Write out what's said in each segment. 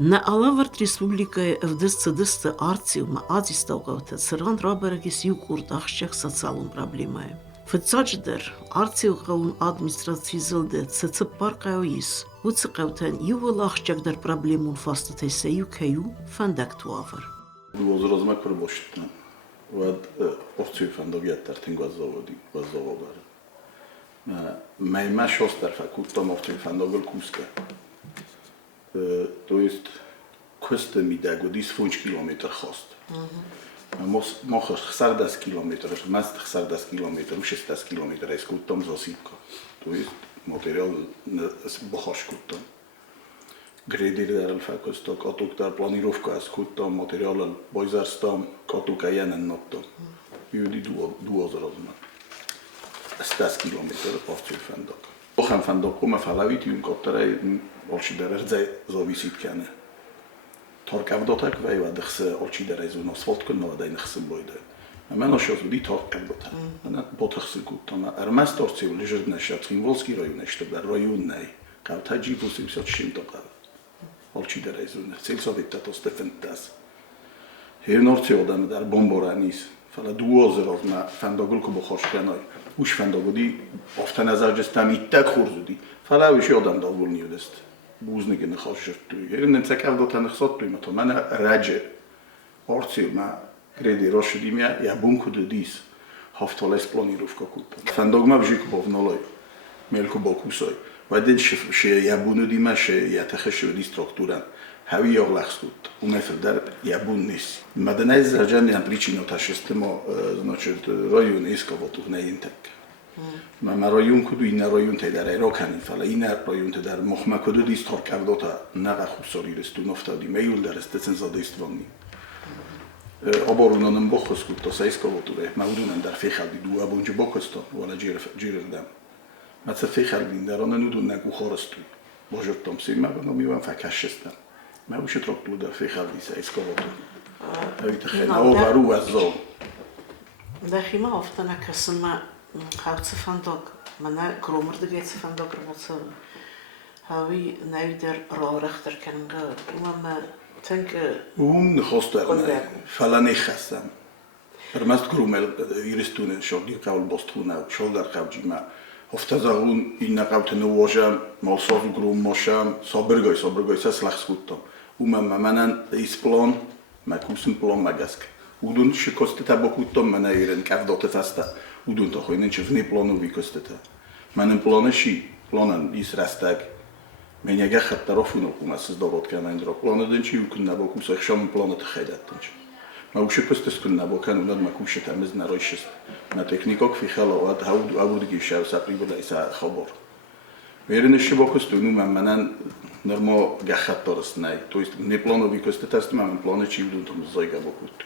На алăвărд Республикայի өвдөс-цăдыстը արցիումը ազիստողոթը սրան ռաբերագիս յուկ ուրտախշյակ սոցիալում проблема է։ Ֆծաճդեր արցիողուն администрацийы зылды цыцы паркаоис уцықавтан ювыл ахчак дар проблемун фастатайса юкаю фандактуавар. Возрозмак пробощитна. Вот орцию фандогият тартин гваззоводар. Майма шостар факультом орцию фандогл куска. То есть косты мидагодис фунч километр хост. Мохаш 110 километр, маст 110 километр, 600 километр из кутом засипка. То есть материал бахаш кутом. Гредир дар алфакосто катук дар планировка из кутом материал бойзарстом катук аянен ноттом. Юди дуозразма. 100 километр овцю фандок. Охам фандок ма фалавит юн катерай олчи дарерзай зависит кане. Торкавдотак вайва дхсе олчи дарайзун асфальт кун навадай нхсен бойда. Мен ошозуди торкавдотак. Мен ботхсе кутом армаст орцю лежит наша Цхинвалский район, что дар районный. Кавтаджи 800 шимто кав. Олчи дарайзун. Цельсовит тато стефентас. Хернорцю адам дар бомборанис. Фала дуозеров на фандогулку бохошканой. Уж фандогоди офтан азарджестам иттак хурзуди. Фала уж адам давулниудест. Бузниги нахошжерту. Ерен цакавдота нахсотту имато. Мана радже. Орцю ма греди рошудимя ябунку дудис. Хафтолес планировка купа. Фандогма бжику бовнолой. Мелку бокусой. Ваден ше ябунудима ше ятахешуди структуран. Havi oglachsut, umefrdar jabunnis. Madanaj zrađanja pričino ta šestemo, znači rojun iskovotu na intak. Ma rojun kudu ina rojun te dar erokani fala ina rojun te dar mohma kudu distor kavdota naga khusori restu nofta di mejul dar stecen zadejstvoni. Oborunonem bokhosku to sa iskovotu re maudunan dar fechal di du abunje bokosto wala jirdam. Ma sa fechal din dar onanudu nagu khorostu. Bojortom sima no miwan fakashestan. ما وش تركتوا ده في خالديسة إسكابوتو. أبي تخيل أو غارو أزاو. ده خيمة أفتنا كسمة خاوت سفندق منا كرومر دقيت سفندق ربط هاوي نايدر رختر كنغا وما تنك. نخستر فلاني خسام. برمست كرومل يرستونه شغلي قبل بستونه شغل در قبل جمع. افتزاون این نقابت نوجم مالساز گروم ماشم صابرگای سلاخ سکوتم منن ایسپلان مکوسن پلان مگسک ودون شکسته تا بکوتم من ایرن کف داته فسته ودون تا خوینن چفنی پلانو بیکسته تا منن پلانشی پلانن ایس رستگ من یه خط طرفونو کومسز دارد کنن درا پلان دنچی وکن نباکوس اخشام پلانت خیلت دنچ ما وش پستس کن نباکن ولاد مکوشه تمیز نرایشست ما تکنیکاک فی خلاوات هاود آوردگی شاو سپری بوده ایسا خبر ویرنش باکستونو منن نرما گخت دارست نه تویست نپلانو بیکسته تست من پلان چی بدون تو مزایگه باکوت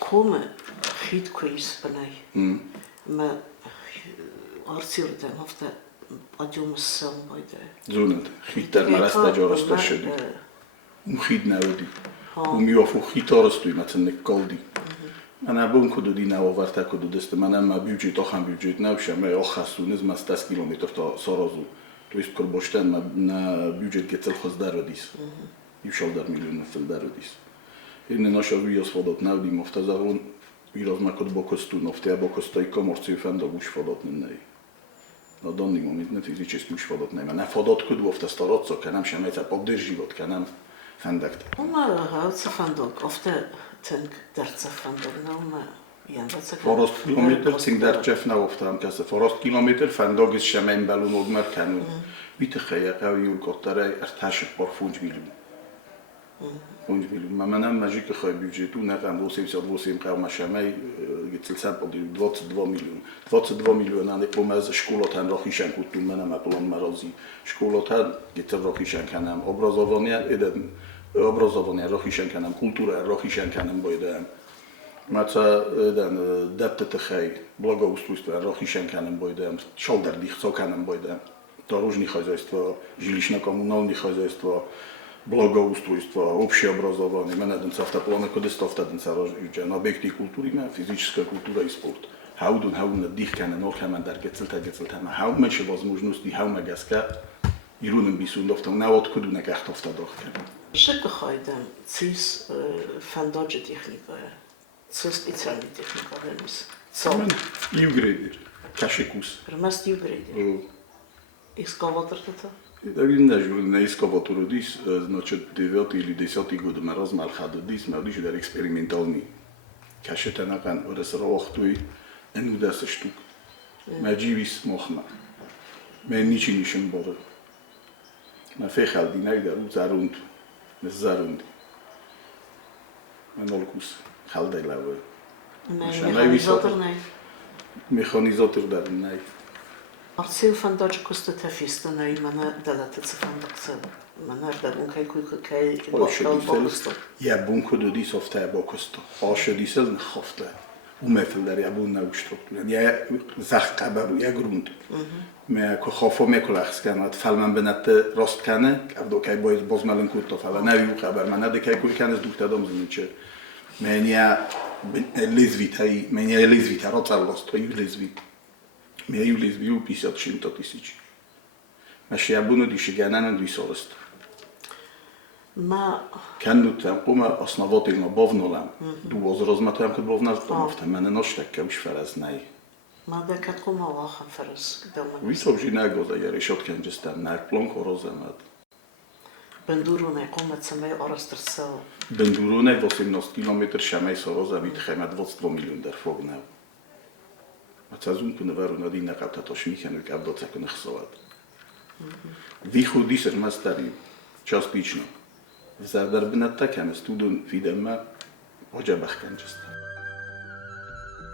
کومه خید کویس بنای ما آرسیردم هفته آدیوم سام بایده زونت خید در مرست جارسته شدی خید نودی میافو خید تارستوی مثلا نکالدی من ابون کدودی نوآورته کدود است منم ما بیوجیت آخام بیوجیت نباشه ما آخرسونز ما 10 کیلومتر تا سارازو تویست کر باشتن ما نه بیوجیت گتل خواست دارودیس یوشال در میلیون نفل دارودیس این ناشوی اسفادات نودی مفتزارون ویراز ما کد باکستون افته باکستای کامرسی فند گوش فادات نه na данный момент на физически уж фадот нема. На фадот куд в автостараться, канам шамайца поддерживать, канам фандакт. Ума гаутса фандок, офте тенк дарца фандок, на ума яндаца. Форост километр цинг дарчеф на офтам каса. Форост километр фандок из шамайн балун огмар кану. بتخيل قوي والقطرة ارتعشت بارفونج مليون. فونج مليون. ما منام ماجيك خايب بيجيتو نقام وسيم قاو مشامي قتلسان بدي 22 مليون. 22 مليون أنا بوماز شکولاتن راخیشان کتون منام اپلان مرازی. شکولاتن گتر راخیشان کنم. образование راخیشان کنم. کلتور راخیشان کنم بایدم. مثلا دبت تخی благоустройство راخیشان کنم بایدم. شالدر دیخسا کنم байдам. Дорожное хозяйство, жилищно-коммунальное хозяйство, благоустройство, общее образование. Мы надо автопланы, куда став таден саражуджан, объекты культуры, физическая культура и спорт. Haudun hauna dich kennen noch haben der gezelt haben haut Menschen was возможности hauna gaska irunen bisun dofta na od kudu na gacht dofta doch kennen Шика хайдем цис фандоджи техника цис специальная техника демис Samen югредер кашекус Ремест югреди Экскаватор это Да видно, что на экскаватору дис, значит, 9 или 10 год мы размал хаду дис, мы лишь der экспериментальный. Кашета на кан, вот это рохтуй, ну да се штук. Мы живис мохма. Мы ничего не шимбор. Мы фехал динай да зарунд, зарунд. Мы нолкус халдай лавы. Механизатор най Механизатор да най. Арцил фандоджи косты тафиста най мана далата цфандакса. Мана дабун кай кай боксто. Я бунко до дис офта боксто. Аше дисел на хофта. Умефелдер я бун на уструктур. Я зах кабар я грунт. Me khofo me kolachs kanat falman benat rost kane avdo kay boy bozmalen kutto fala na yu khabar manade kay kul kanes dukta dom zniche menia lezvitay menia lezvita rotsalosto yu lezvit me yu lezviu 50 тысяч ماشي ابونو ديش جانان دويسولست ما كانوا تنقوم اصنافات المبافنولام دو وزرزمتام كد بافناز طمفت من نشتك كوش فرزناي ما ده كتقوم واخا فرز قدامك ويسوبجي ناغوزا يا ريشوت كان جستان ناك بلونك وروزامات بندورونه قومة سمي أرسترسل بندورونه 18 км شمای سروزا بيت خيمة 22 مليون در فوقناو متازون بنوارو ندي نقابتاتوش ميكانو كابدو تاكو نخصوات Východí se mastari častično. Zadarbnata kan studun videma ođabah kančasta.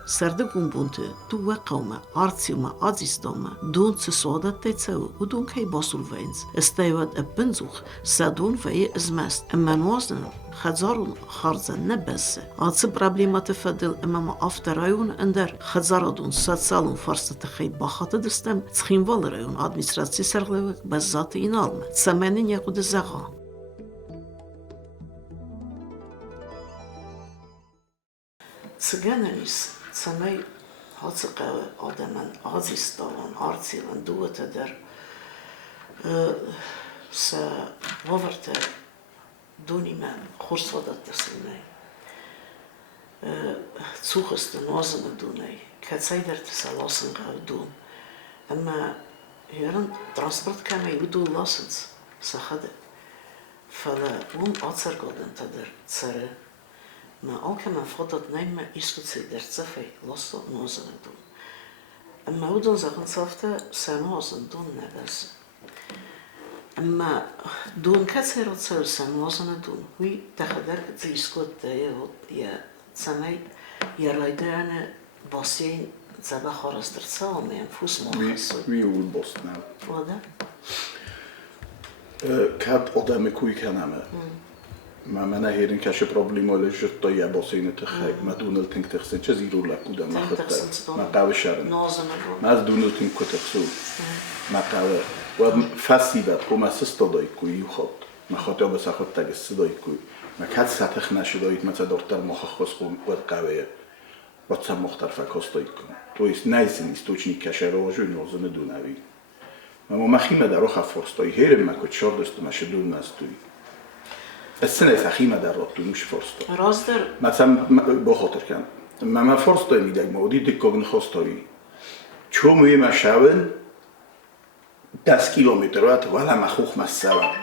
Sardë gumbunte, tuë qaume, artsiume, azistome, doen se sodat te cau, u doen kei basul veins. Esteiwad e pënzuch, sa doen veje izmest. Emma nuazden, khazarun kharzen nebesse. Atse problemat e fadil emma ma afterayun ender, khazaradun satsalun farsa te khej baxate dëstem, Цхинвалы район администрацийы сәргълăууëg Бăззаты Инал, Цăменин якуды заға. Цыганамис Цăмăй hacıqăвы adamın azistalan, artsilan, duătădăr, să văvărtă dunimen, xursvadat tăsılnăy, Zuchăstă nozını dunăy, kătsăydăr tăsa lasınqăvı dun. Ama yarın transport kamay udu lasınç, sahadı. Fala atsargodan tadır tsarı. Ma alkemen fotat neyme iskutsi der tsafay lasso nozını dun. Ama udun zakın safta sen nozını dun nebez. Ama dun katsayro tsarı sen nozını dun. Huy takadar katsi iskut ya tsamay yaraydayanı basyen Цаба хорастырца, мен фус мохасу. Ви улбостна. Вода? Кад одаме куй канаме. ما من هيرين كاش بروبليم ولا جرت يا بوسينه تخاي ما دون تنك تخسن جزيرو لا كودا ما خطا ما قاو شارن ما دون تنك كتخسو ما قاو ود فاسيبات كما سستوداي كوي يخوت ما خاطر بس اخوت تاجس داي كوي ما كاد ساتخ نشدايت ما تدورتر مخخص ود قاويه вот сам мохтарфа костойко. То есть найсен источник кашаровожу нозоне дунави. Мамо махима да роха форстой херем мако чордосту наше дунастуй. Эссене сахима да роту нуш форсто. Раздер. Мацам бохотеркан. Мама форстой мидаг моди дикогн хостой. Чому има шавен 10 километрат вала махух массава.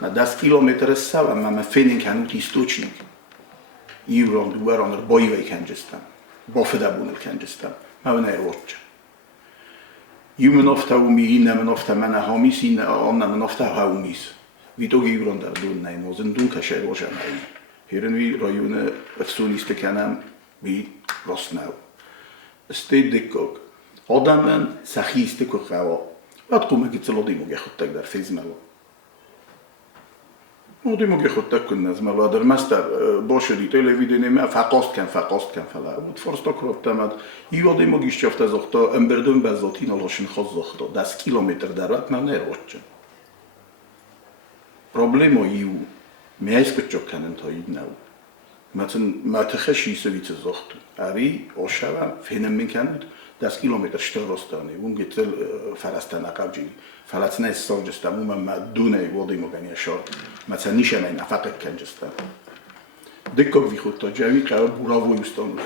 10 километров сава мама фенин канут источник. Iuron duaron er boivei kanjistan. Bofedabunel kanjistan. Mavna erotcha. Jumen ofta umi inna men ofta mana homis inna onna men ofta haumis. Vi tog iuron där dun nej mozen dun kasher roja nej. Heren vi rajone efsuniste kanam vi rosnau. Sted dekog. Odamen sachiste kochawa. Wat kuma gitzelodimo gehottak dar fezmelo. مودي مو ياخذ الناس ما هذا الماستر باشدي تلفزيون ما فقاست كان فلا بود فرست كروب تمام يودي مو يشوفت از اختا امبردون بزاتین علاشن خاص اختا 10 کیلومتر در وقت من نروچ پروبلم یو میایس کچو کنن تا این نو مثلا تخشی سویت زخت آری آشوام فهمم میکنند 10 کیلومتر شترستانه اون گیتل فرستانه قبضی فلاتنه سوجستم اون ما دونه وادی مگنی شار مثلا نیشه من افاق کنجستم دکتر وی خود تا جایی قرار براوی استانو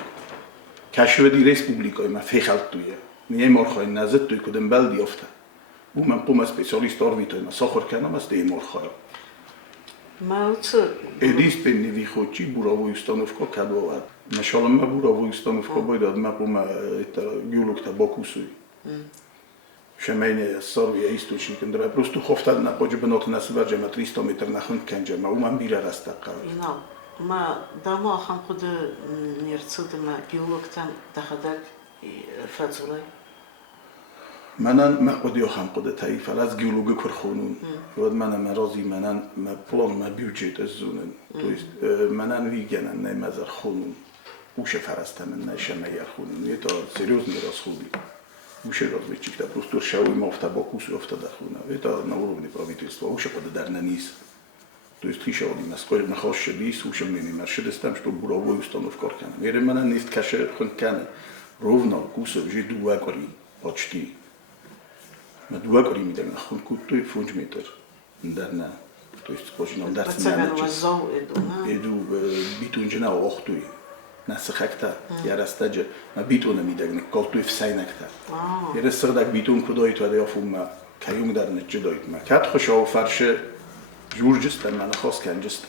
کشوری رسپوبلیکای ما فیخالت تویه نیه مرخای نزد توی کدوم بلدی افته او من قوم اسپیشالیست آروی توی ما ساخر کنم است دی مرخای ادیس پنی وی خودی براوی استانو فکر کدواد مثلا ما براوی استانو فکر باید ما قوم گیولوک تا باکوسوی شمینه ساروی ایستوچی کندرا پروستو خفتاد نپاج بنات نسبت جمع 300 متر نخوند کنجا ما او من بیره راست قرار ما داما خم خود نرسد ما گیولوکتن دخدک فضولای منن ما خودی خم خود تایی فلاس گیولوگ کرخونون ود منن مرازی منن ما پلان ما بیوجت از زونن تویست منن ویگنن نه مزار خونون وش فرستم من نشه میار خونون یه تا سریوز میراس خوبی وش راز میچیک تا پروستور شوی مافتا باکوس افتا دخونه یه تا نورونی پراویتیست وش خود در ننیس То есть еще один насколько нахожу лис, уже мне не маршрутистам, что буровую установку канем. Мере меня не каше хонкане, ровно кусок же два кори, почти. Мы два кори ми даем хон куту фунж метр, дарна. То есть починам дар цена. Иду битунжина охтуй. Нас хакта, я растаджа, мы битуна ми даем, колтуй в сайнакта. Мере сырдак битун кудой то да фума, каюнг дарна чудой. Мы кат хошо фарше جورجستم من خواست کنجستم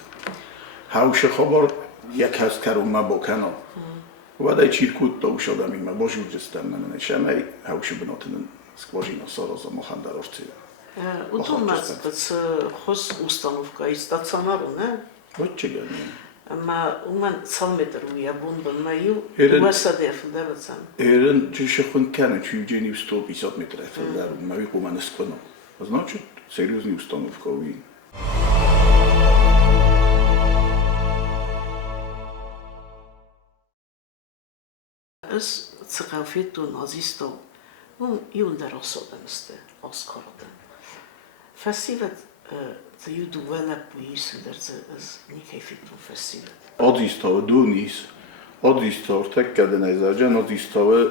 هاوش خبر یک هست کرم ما با کنم و بعد چیرکوت تا شدم این ما با جورجستم من نشمه هاوش بناتن скважина сараза махан در ارتی و تو مزبط خوز установка і стационару, не? Вот чего не ما ومن صلمتر ويا بوندن ما يو وسادة فدرسان إيرن جيشخون كانوا تيجيني وستو 50 متر فدار ما يكون ما نسكنه значит серьезный установка уи ثقافت و نازیستا اون یون در آسادن است آسکاردن فسیلت تیو دوله پویس در از نیکیفتون فسیلت آدیستا و دو نیست آدیستا و تک کدن ایزاجن آدیستا و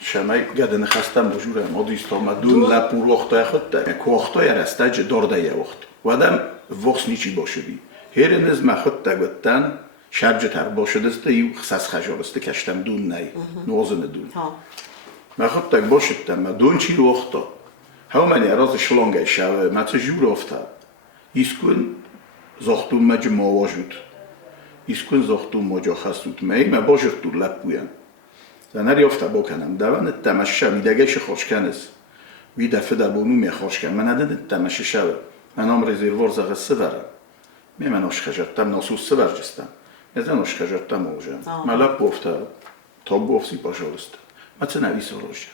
شمای کدن خستم بجورم آدیستا ما دون لپور وقتا خود تا که وقتا یا رسته جه دارده یا وقت و آدم وقت نیچی باشه بی هر نز ما خود تا گوتن شرجه تر باشه دسته یو خساس خجالسته کشتم دون نی نوازن دون ما خود تا باشه تا ما دون چی وقتا هاو منی راز شلونگه شوه ما چه جور افتا ایسکون زاختون مج مواجود ایسکون زاختون مجا خستود ما باشه دور لب بوین زنری افتا بکنم دوان تمشه میدگش خوشکنز وی دفعه در بونو می خوشکن من ندید تمشه شوه من هم رزروار زغه سورم من آش خجرتم ناسوس سور جستم نزن آش خجرتم اوجم ملک بافتا تا بافتی پاشالست ما چه نوی ساراشه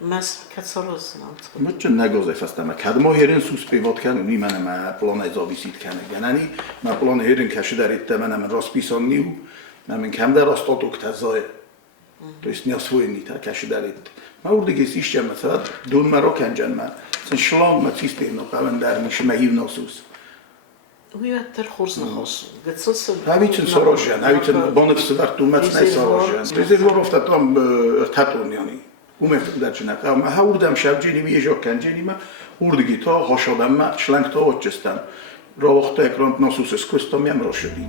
مس کتساروز ما چه نگازه فستم کدما هرن سوس پیواد کنم نی من ما پلان ازابی سید کنه گنانی ما پلان هرن کشی در ایت من راست پیسان نیو من کم در راستات اکتزای تو است نیا سوی نیتا کشی در ایت ما اردی کسیش چه مثلا دون مرا کنجن ما سن شلام ما چیز پیدا پوند در میشه مهیو ناسوس ویات تر خورس نخواست گتساس همیچن سراجن همیچن بانف سوار تو مت نه سراجن رزروار افتاد هم تاتون یعنی ومفت در جنات ما هاوردم شبجینی میجا کنجینی ما اردگی تا هاشادم ما شلنگ تا وچستم را وقت اکران ناسوس اسکوستم یم راشدی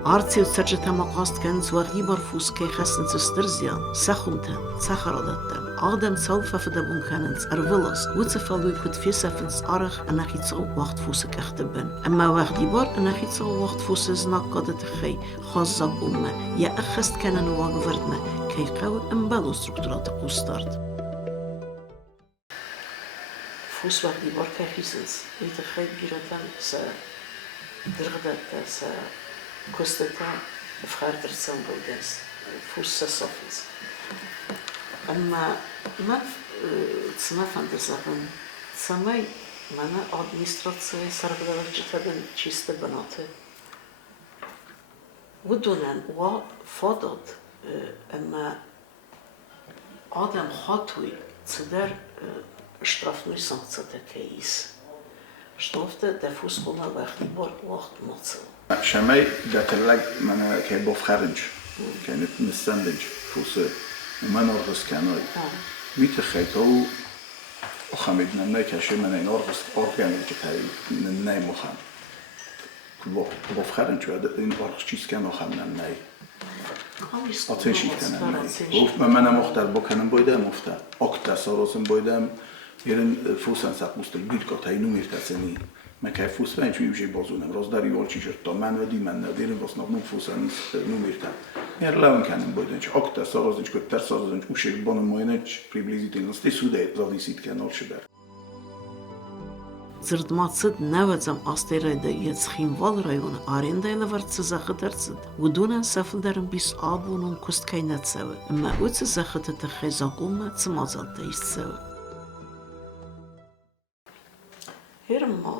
Արցի ու ծաջտամակաստ կան զուարդի բարֆուս կեխասն ծստրզյան, սախումտան, ծախարադատտան, աղդեմ ծալվա ֆդաբուն կանենց արվլոս, ուծը ֆալույ քուտֆեսաֆնց արախ անախիցող վաղտ ֆուսը կախտբեն, əmma վաղդի բար անախիցող վաղտ ֆուսը զնակ կադըտ խեյ, խազզագումը, յա əxəst կənən ու աղվրդմə, կեյqəvə əmbəl ինստրukturatı qustard. Ֆուս վաղդի բար կեխիսնց, ույթը խեյ բիրատան սա դրղդատտա սա Костата в Хардерсон Голденс, Фусса Софис. Amma man цена фантазован, самой мана администрация саргълăуăgчитăдын чисtă бăнаты. Удунан ва фадат, amma adam hatui цăдăр штрафной санкцията кейс. شتافته دفوس خونه وقتی بار وقت ماتسو شمای ГТРК من که با خارج که نستندج فوسه من آرس کنای میت خیتاو خمید نمی کشه من این آرس آرگانیک تایی نمی مخم با خارج شده این آرس چیز که نخم نمی آتشی کنم نمی گفت من مختار بکنم بایدم مختار اکتا ساراسم بایدم یرن فوسن سقوست البيت كتاي نومير تسني ما كاي فوس بين شو يجي بازونم راز داري والشي جرتا من ودي من نديرن بس نبنو فوسن نومير تا ير لون كانن بودنش اكتا سارازنش كتر سارازنش وشي بان ماينج приблизительно стей суде зависит канал шибер Ծրդմացդ նավացամ աստերայդը և Ցխինվալ ռայոնը արենդայլը վարձը զախտերցդ, ուդունան սաֆլդարն բիս աբունուն կուստկայնացավը, մա ուծը զախտը տխեզակումը ծմազալտը իսցավը. Հերմա,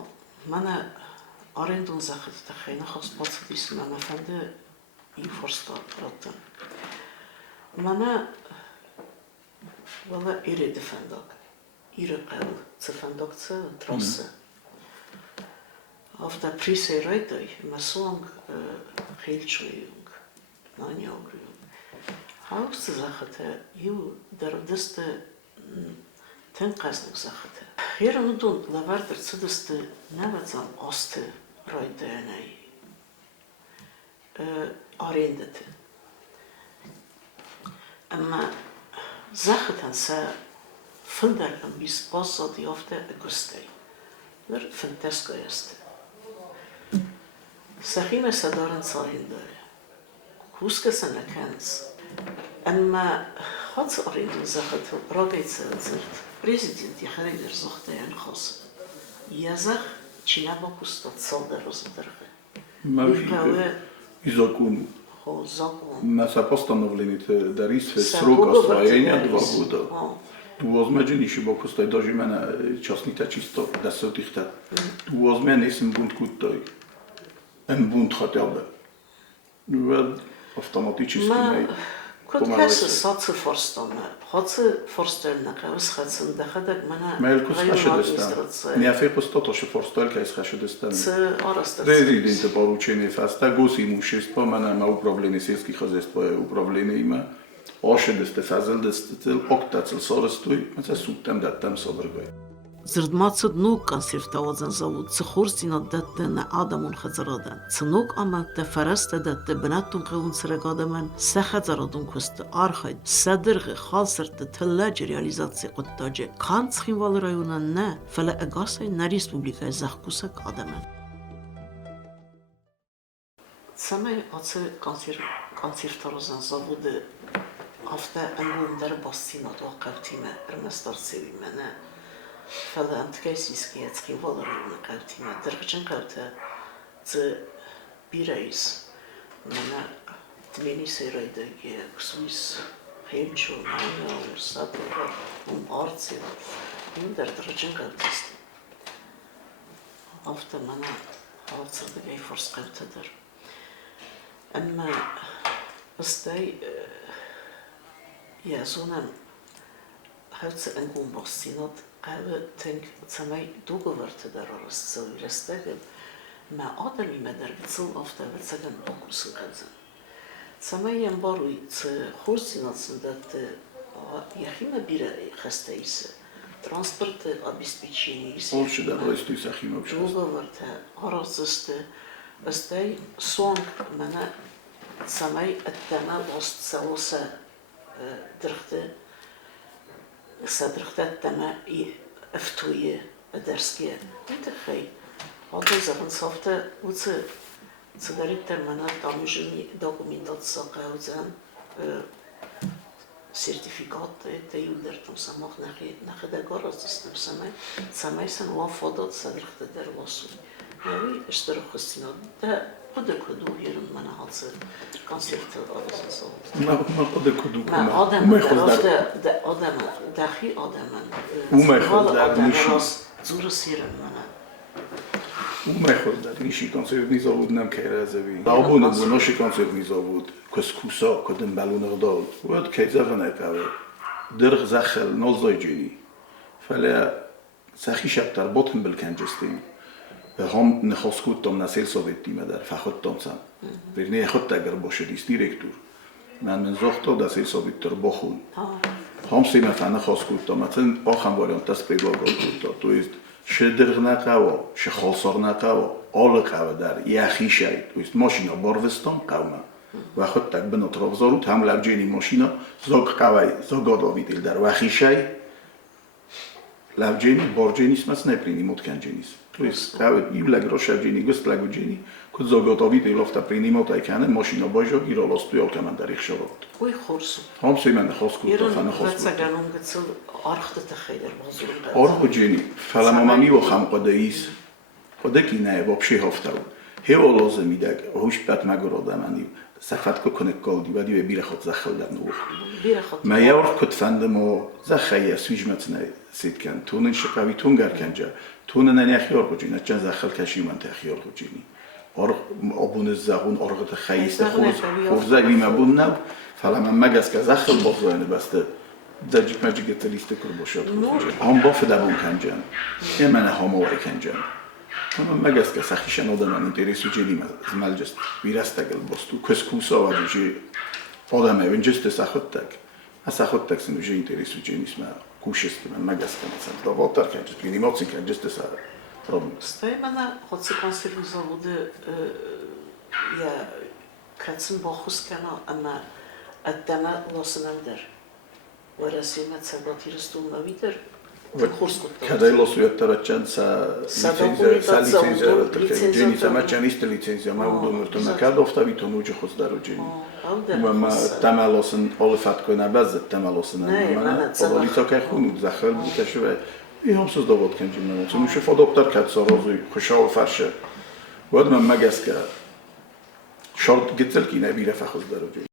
մանա արենդուն զախտը տխեյնը խոսպացը դիսն ամաֆանդը ինֆորստա ռատան. Մանա վալա իրե դվանդակ. Իրակալ ծվանդակցը դրոսը After pre-seraitai մասոնք խիլչույնք նանյոգրյուն Հաուստը զախտը յու դրդստը թենկասնք զախտը Երնուդուն լավարդր ծդստը նավացան աստը ռայտայանայի արենդըտը Amma զախտան սա Fundarken bis Băzzаты ofte gustei. Nur fantasco este. Sahime sadoran salindare. Kuska sana kans. Amma hat orindun zahat rogaitsa zert. Президент яхарилер зохтаян хос. Язах чинаба кустат салдар роздарга. Мавжи изакун. Закон. Наса постановлените дарисфе срок освоения 2 года. Возможно, еще бы просто даже меня частника чисто десятых-то. Возможно, если будет крутой, будет хотя бы. Автоматически. Куткасы сатсы форстаны. Хатсы форстальна, кавыс хатсын дахадак мана район администрацийы. Не афе просто то, что форсталь кайс хашедестан. Ц арастар. Резиденты поручения фаста госи имущество, мана управление сельских хозяйств, управление има. Աշեդստե ֆազելդստել օկտացել սորստույ մեցա սուտեմ դատեմ սոբրգոյ Զրդմացդ նուկ կոնսերվտավոզան զավուդ ծխորստինա դատտենը ադամուն խծրադան ծնուկ ամատը ֆարաստը դատտը բնատուն կղուն սրագադամեն սա խծարադուն կուստը արխայդ սադրղը խալսրտը թլաջ ռեալիզացի qıttacı Kan Ցխինվալ ռայոնան նա ֆլա ագասայ նա ռեսպուբլիկայ զախկուսակ ադամեն Սամայ ացը կոնսերվտավոզան զավուդը After anvundar bassinat وقفتيما رمسترسيوي منا فلا أنت كيسيسكي Цхинвал районы قفتيما درجن قفتا ت بيرايس منا تميني سيرايدا كسويس خيمشو مانا ورسابورا أرتسي يندر درجن قفتيست After منا أرتسر دقاي فرص قفتا در أما استاي Ja, zo'n houtse en gombassinat hebben denk samay dogeworte daar alles zo restegen, maar adami met daar bezel af te hebben zeggen okusen gaan. Samay en barui te horsinat dat яхима бира хастайсы transport обеспечение. Больше да власти сахим вообще. Договорте аразысты астай сонг мана самай аттама лост салоса درخته صدرخته تما افتویه درسکیه میتخی هذا زمان صفته وچه صدریت ترمنا دامجنی داکومنتاسیا قاوزن سرتیفیکات تیودرتم سماخ نخده گاراز دستم سمای سن وافادات صدرخته در واسو یعنی اشتراک خستینا ده قدر کدو هیرم من هاتس کنسرت آدم سواد. ما قدر کدو کنم. ما آدم درفته آدم داخی آدمن. خال آدم راست زور سیرم منه. خود در نیشی کنسرت نیزاود نم که رازوی. آبون نوشی کنسرت نیزاود. کسکوسا کدوم بالون داد. وقت کیزه نکرده. درخ زخل نازای جنی. فعلا سخی شبتر باتم بالکنجستیم. هم نخواستم نسل سویتی مدار فخودم سام برنی خود تگر باشه دیست دیرکتور من زختا نسل سویت رو بخون هم سیم فن نخواستم مثلا آخر واریانت دست پیدا کرد تو است شدرغ نقوا شخالصار نقوا آل قوا در یخی شاید تو است ماشینا باروستم قوما و خود تک بنا ترابزارو هم لبجینی ماشینا زاگ قوی زاگاد آویدل در وخی شاید لبجینی بارجینیست مثل نپرینی متکنجینیست تو است قوی یولگ را شبجینی گست لگوجینی که زاگاد آویدل لافتا پرینی ماتای کنه ماشینا باجا گیرالاست توی آلکمان در ایخ شود اوی خورسو هم سیمن خواست کود فن خواست کود سگانم گتسل آرخت تخیدر بازور آرخو جینی فلمامامی و خم قداییس خودکی نه وابشی هفتاو هوا لازمی دگ هوش بات مگراد منی سخت کو کنه کالدی بدی به بیره خود زخل در نو ما یار کد فندم و زخیه سویج متنه سید کن تونن شقاوی تون گر کنجا تونن نه خیار کجینه چند زخل کشی من تخیار کجینی آر آبون زغون آرغت خیست خورزه بیم آبون نو فلما مگس که زخل بازوانه بسته دجیک مجیک تلیست کر باشد هم باف دبون کنجان یه من هموای کنجان من مگس که سخیشن آدم من اینترسو جنیم از ملجست بیرست تگل باستو کس کوسا و جی آدم این جست سخت تگ از سخت تگ سنو جی اینترسو جنیس من کوشست من مگس که مثلا دواتر کنجست بینیماتسی کنجست سر رابم Стои мене хоци консервни заводи я кацин бахускана ама аттама лосынандыр. Варасима цабати растум навидер. Kada lo su jattaračan sa licenza Genica mačaniste licenza ma udom to na kad oftavi to nuđe hozdarođeni. Ma tamalosan olifat koji nabazet tamalosan na olito kaj hunu zakhal bukashve i هم سوز دوات کنجیم نموت چون شفا دکتر کات سرازوی خوشحال فرشه بود من مگس که شرط گتل کی نبیره فخوز درجه